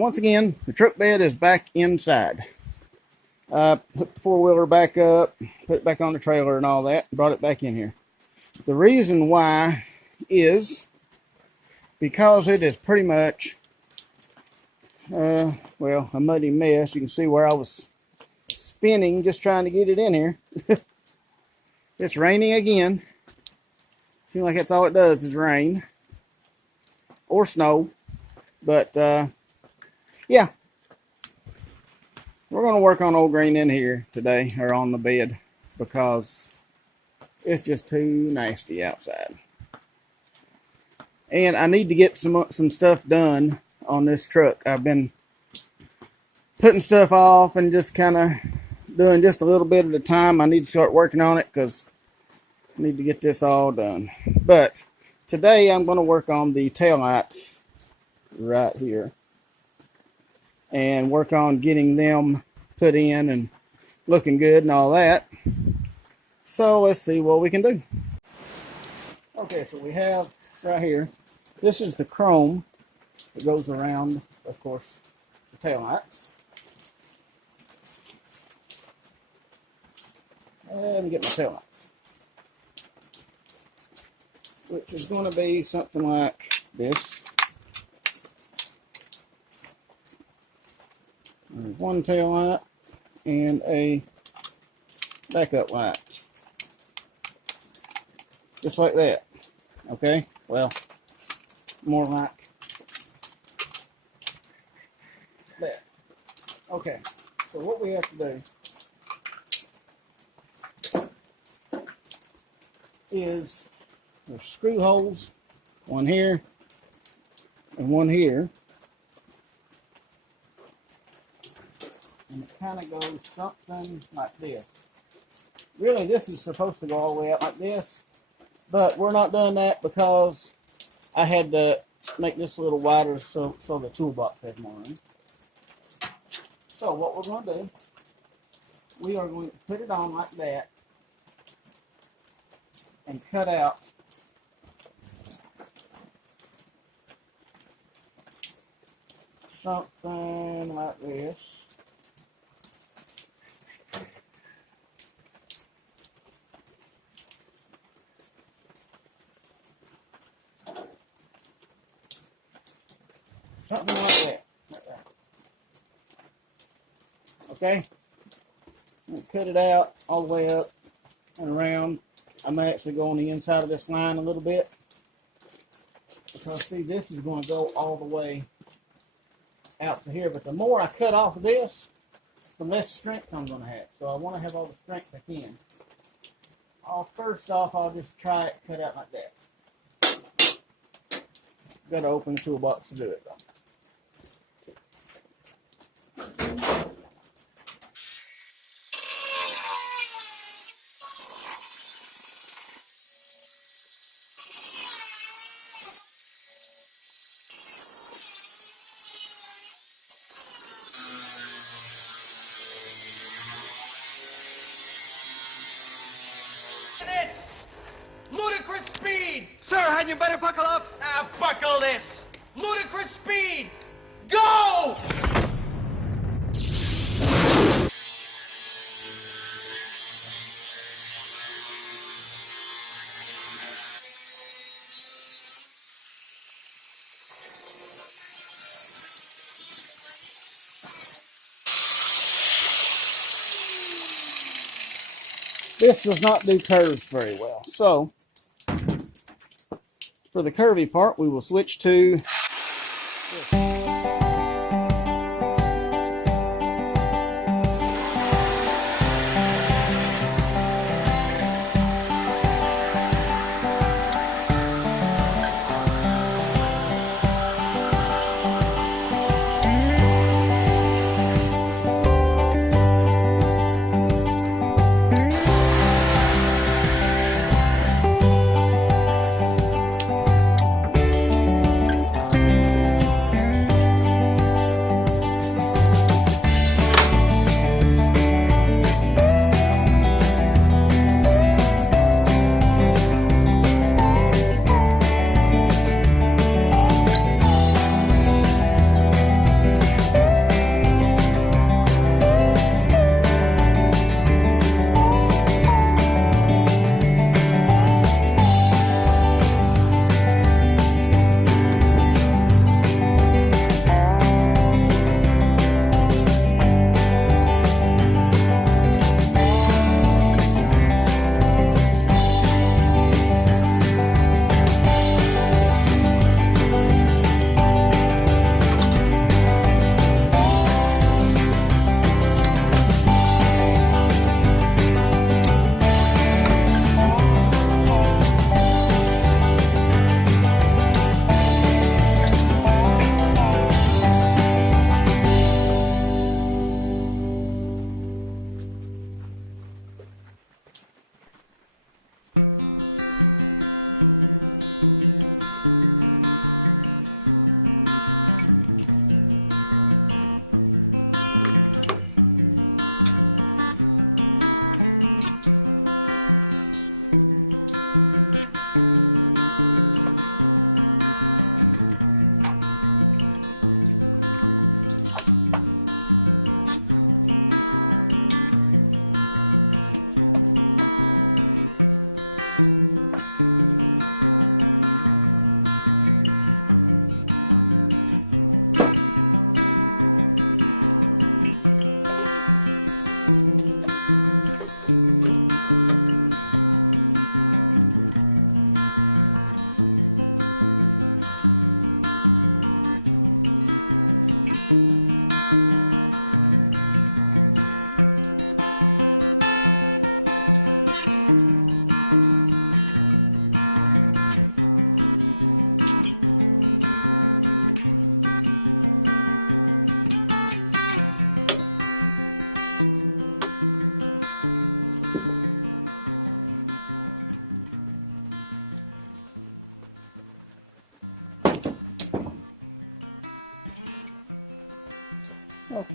once again, the truck bed is back inside. I put the four-wheeler back up, put it back on the trailer and all that, brought it back in here. The reason why is because it is pretty much, well, a muddy mess. You can see where I was spinning just trying to get it in here. It's raining again. Seems like that's all it does is rain or snow. But yeah, we're going to work on old green in here today, or on the bed, because it's just too nasty outside. And I need to get some stuff done on this truck. I've been putting stuff off and just kind of doing just a little bit at a time. I need to start working on it because I need to get this all done. But today I'm going to work on the taillights right here and work on getting them put in and looking good and all that. So let's see what we can do. Okay, so we have right here, this is the chrome that goes around, of course, the taillights. Let me get my taillights, which is going to be something like this. There's one tail light and a backup light, just like that. Okay, well, more like that. Okay, so what we have to do is there's screw holes, one here and one here, and it kind of goes something like this. Really, this is supposed to go all the way out like this, but we're not doing that because I had to make this a little wider so the toolbox has more room. So what we're going to do, we are going to put it on like that and cut out something like this. Something like that. Okay? Cut it out all the way up and around. I may actually go on the inside of this line a little bit, because see, this is going to go all the way out to here. But the more I cut off of this, the less strength I'm going to have. So I want to have all the strength I can. First off, I'll just try it cut out like that. Got to open the toolbox to do it though. This ludicrous speed, sir. Hadn't you better buckle up? Buckle this. Ludicrous speed. Go! This does not do curves very well. So, for the curvy part, we will switch to this.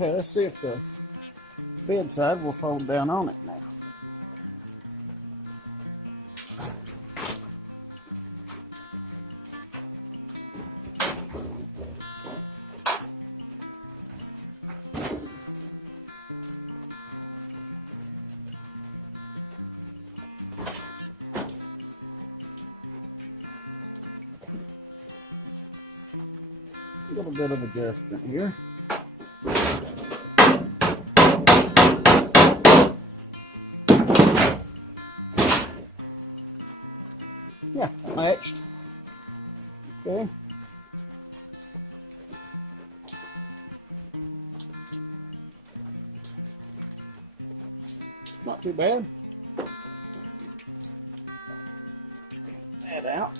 Okay, let's see if the bed side will fold down on it now. A little bit of adjustment here. Yeah, matched. Okay. Not too bad. That out.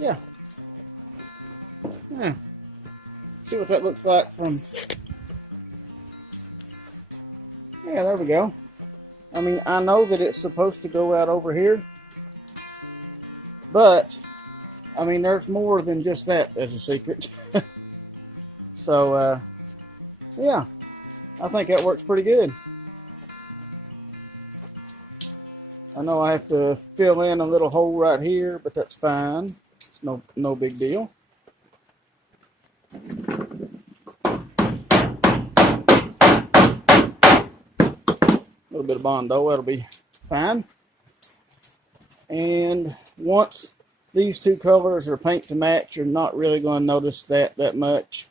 Yeah. Yeah. See what that looks like from. Yeah, there we go. I mean, I know that it's supposed to go out over here, but I mean, there's more than just that as a secret. So, yeah, I think that works pretty good. I know I have to fill in a little hole right here, but that's fine. No big deal. A little bit of Bondo, that'll be fine. And once these two colors are paint to match, you're not really going to notice that much.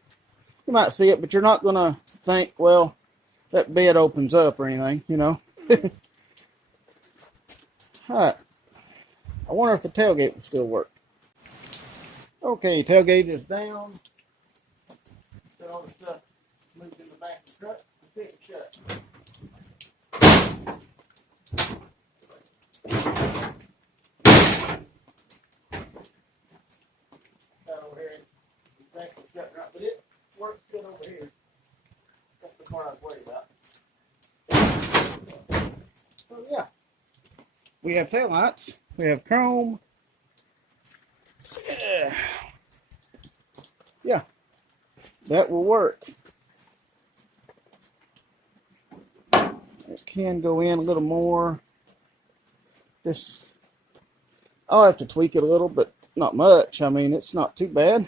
You might see it, but you're not going to think, well, that bed opens up or anything, you know. Alright. I wonder if the tailgate will still work. Okay, tailgate is down. Got all the stuff moved in the back of the truck. See it shut. That over here is exactly shut right, but it works good over here. That's the part I was worried about. So yeah, we have tail lights. We have chrome. Yeah, that will work. It can go in a little more. This, I'll have to tweak it a little, but not much. I mean, it's not too bad.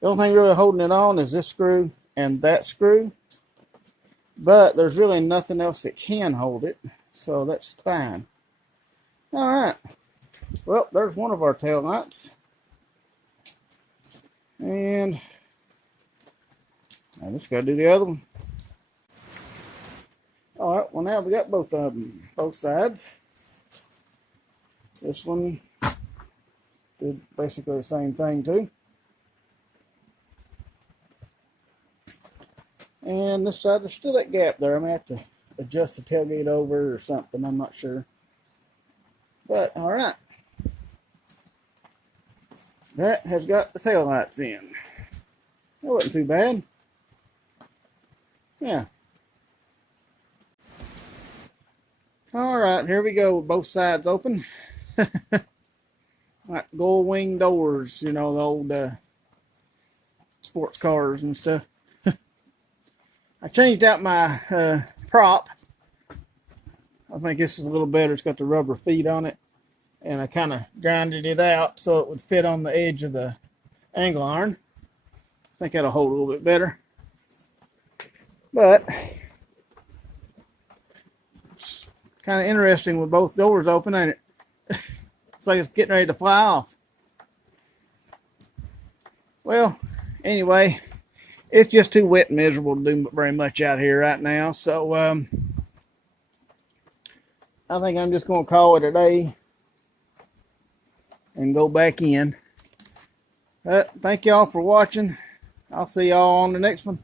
The only thing really holding it on is this screw and that screw. But there's really nothing else that can hold it, so that's fine. All right. Well, there's one of our tail lights. And I just got to do the other one. All right, well now we got both of them, both sides. This one did basically the same thing too. And this side, there's still that gap there. I may have to adjust the tailgate over or something, I'm not sure. But, all right. That has got the tail lights in. That wasn't too bad. Yeah. All right, here we go. Both sides open. Like gold wing doors, you know, the old sports cars and stuff. I changed out my prop. I think this is a little better. It's got the rubber feet on it. And I kind of grinded it out so it would fit on the edge of the angle iron. I think that'll hold a little bit better. But it's kind of interesting with both doors open, ain't it? It's like it's getting ready to fly off. Well, anyway, it's just too wet and miserable to do very much out here right now. So I think I'm just going to call it a day and go back in. But thank y'all for watching. I'll see y'all on the next one.